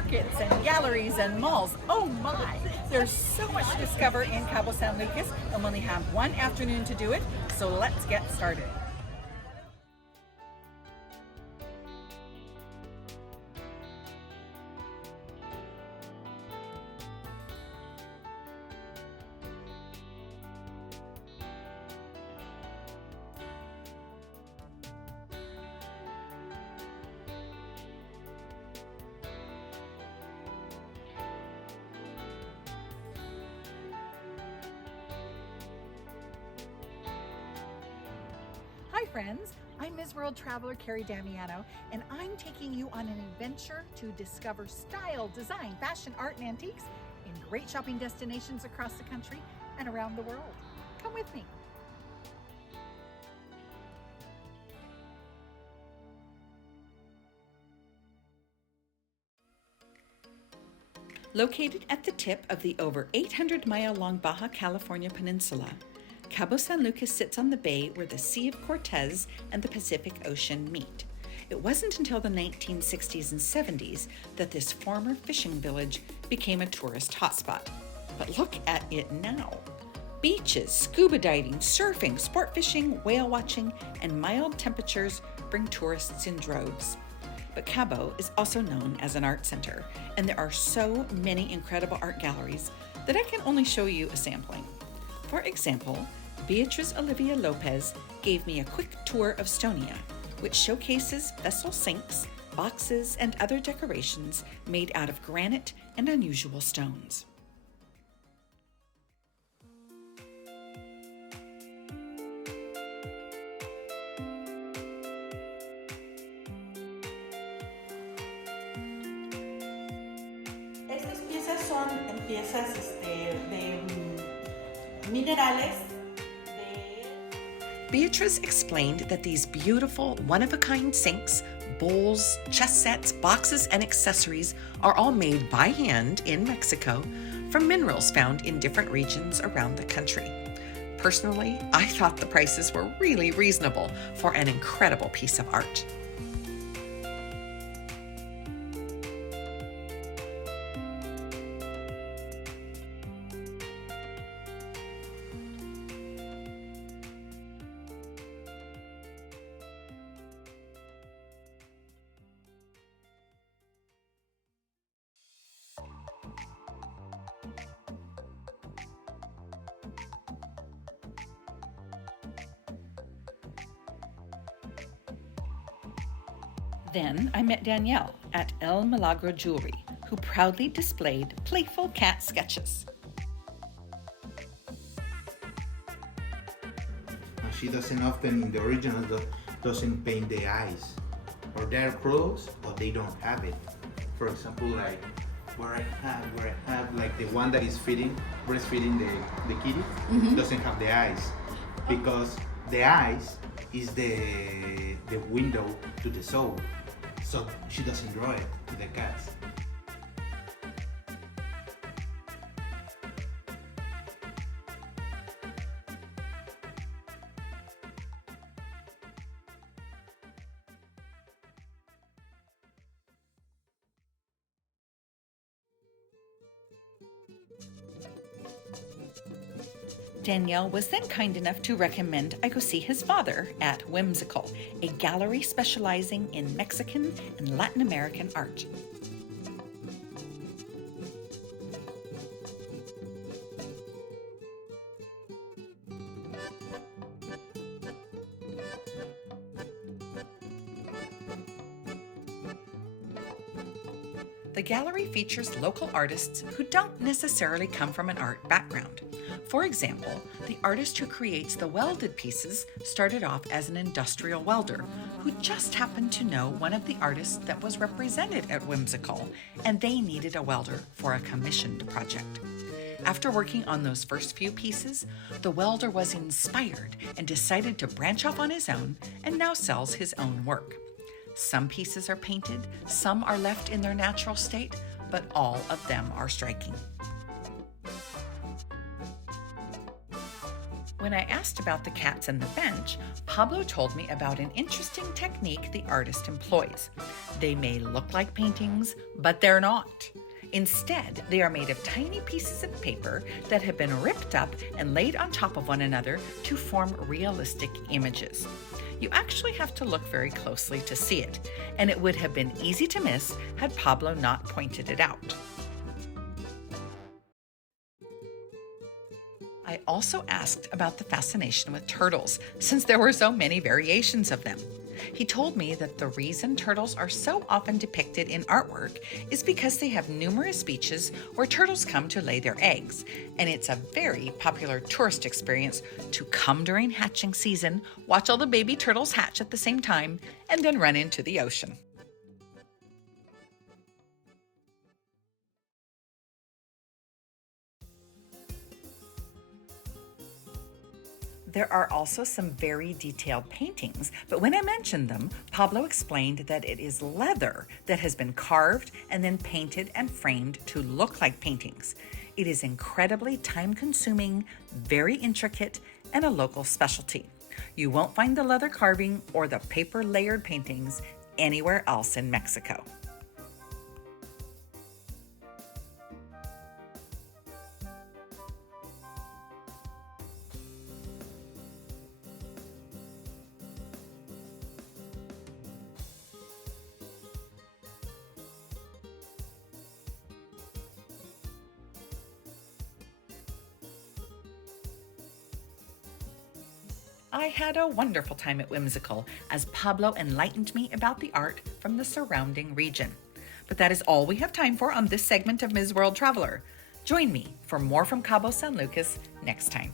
markets and galleries and malls. Oh my! There's so much to discover in Cabo San Lucas, and we only have one afternoon to do it, so let's get started. Hi friends, I'm Ms. World Traveler Kerry Damiano, and I'm taking you on an adventure to discover style, design, fashion, art, and antiques in great shopping destinations across the country and around the world. Come with me. Located at the tip of the over 800-mile-long Baja California Peninsula, Cabo San Lucas sits on the bay where the Sea of Cortez and the Pacific Ocean meet. It wasn't until the 1960s and 70s that this former fishing village became a tourist hotspot. But look at it now. Beaches, scuba diving, surfing, sport fishing, whale watching, and mild temperatures bring tourists in droves. But Cabo is also known as an art center, and there are so many incredible art galleries that I can only show you a sampling. For example, Beatriz Olivia Lopez gave me a quick tour of Stonia, which showcases vessel sinks, boxes, and other decorations made out of granite and unusual stones. Estas piezas son piezas de minerales. Beatriz explained that these beautiful, one-of-a-kind sinks, bowls, chess sets, boxes, and accessories are all made by hand in Mexico from minerals found in different regions around the country. Personally, I thought the prices were really reasonable for an incredible piece of art. Then I met Danielle at El Milagro Jewelry, who proudly displayed playful cat sketches. She doesn't often, in the original, doesn't paint the eyes. Or they're closed, or they don't have it. For example, like where I have like the one that is breastfeeding the kitty, doesn't have the eyes, because the eyes is the window to the soul. So she doesn't draw it to the cats. Danielle was then kind enough to recommend I go see his father at Whimsical, a gallery specializing in Mexican and Latin American art. The gallery features local artists who don't necessarily come from an art background. For example, the artist who creates the welded pieces started off as an industrial welder who just happened to know one of the artists that was represented at Whimsical, and they needed a welder for a commissioned project. After working on those first few pieces, the welder was inspired and decided to branch off on his own and now sells his own work. Some pieces are painted, some are left in their natural state, but all of them are striking. When I asked about the cats and the bench, Pablo told me about an interesting technique the artist employs. They may look like paintings, but they're not. Instead, they are made of tiny pieces of paper that have been ripped up and laid on top of one another to form realistic images. You actually have to look very closely to see it, and it would have been easy to miss had Pablo not pointed it out. I also asked about the fascination with turtles, since there were so many variations of them. He told me that the reason turtles are so often depicted in artwork is because they have numerous beaches where turtles come to lay their eggs, and it's a very popular tourist experience to come during hatching season, watch all the baby turtles hatch at the same time, and then run into the ocean. There are also some very detailed paintings, but when I mentioned them, Pablo explained that it is leather that has been carved and then painted and framed to look like paintings. It is incredibly time-consuming, very intricate, and a local specialty. You won't find the leather carving or the paper-layered paintings anywhere else in Mexico. I had a wonderful time at Whimsical as Pablo enlightened me about the art from the surrounding region. But that is all we have time for on this segment of Ms. World Traveler. Join me for more from Cabo San Lucas next time.